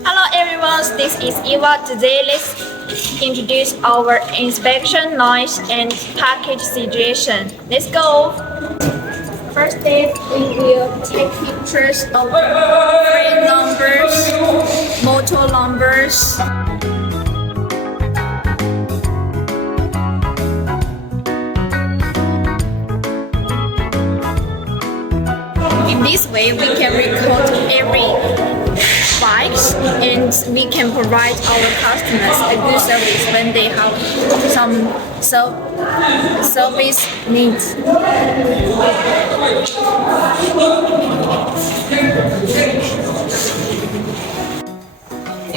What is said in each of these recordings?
Hello everyone, this is Eva. Today let's introduce our inspection noise and package situation. Let's go! First step, we will take pictures of frame numbers, motor numbers. In this way, we can record every bikes and we can provide our customers a good service when they have some service needs. You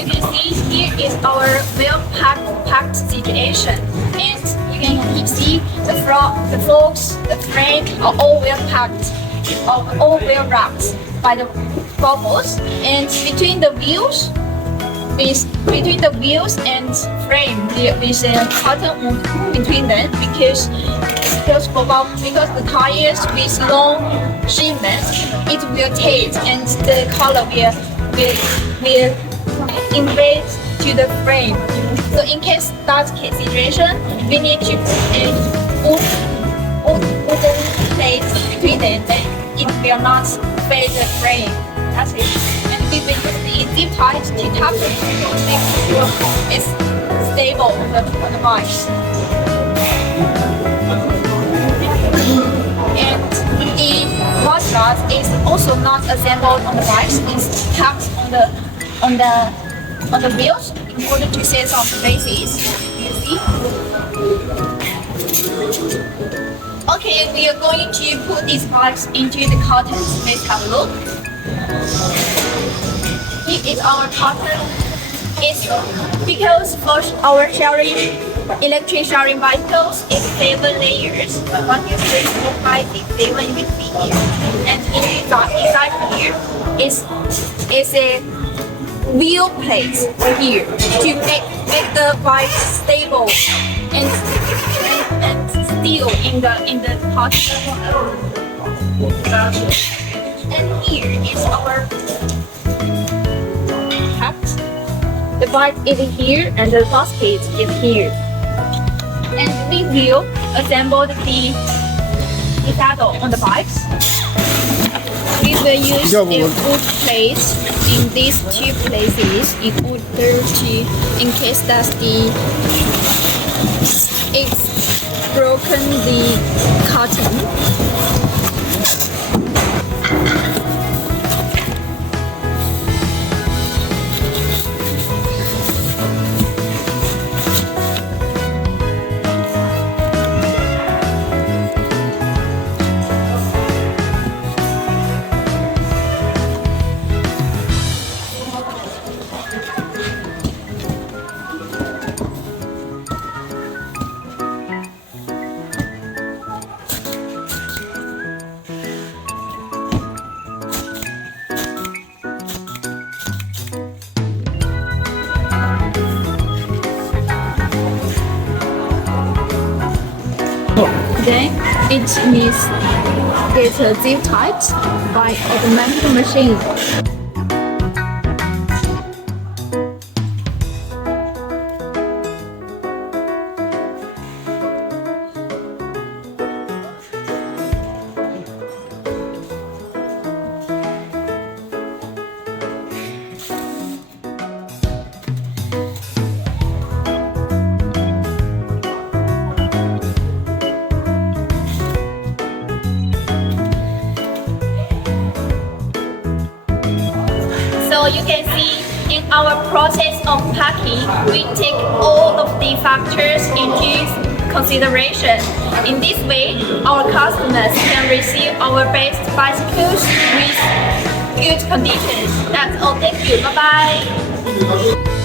can see here is our well-packed situation, and you can see the forks, the frame are all well-packed, all well-wrapped by the bubbles, and between the wheels and frame there is a cotton between them because the tires with long shipments it will taste and the color will invade to the frame. So in case that situation, we need to put wooden plates between them, then it will not fade the frame. That's it. And we will use the zip tie to tap it to make sure it's stable on the bikes. And the mudguard is also not assembled on the bikes. It's tapped on the wheels in order to set off the bases. You see? Okay, we are going to put these bikes into the cartons. Let's have a look. Here is our carton. It's because for our electric sharing bicycles, it's 7 layers. 1, 2, 3, 4, 5, 6, 7 you can see here. And inside here is a wheel plate here to make the bike stable and still in the carton. And here is our hat. The bike is here and the basket is here. And we will assemble the saddle on the bikes. We will use the wood plates in these 2 places in order to, in case that it's broken the cotton. Then it needs get zip tied by automatic machine. So you can see in our process of packing, we take all of the factors into consideration. In this way, our customers can receive our best bicycles with good conditions. That's all. Thank you. Bye bye.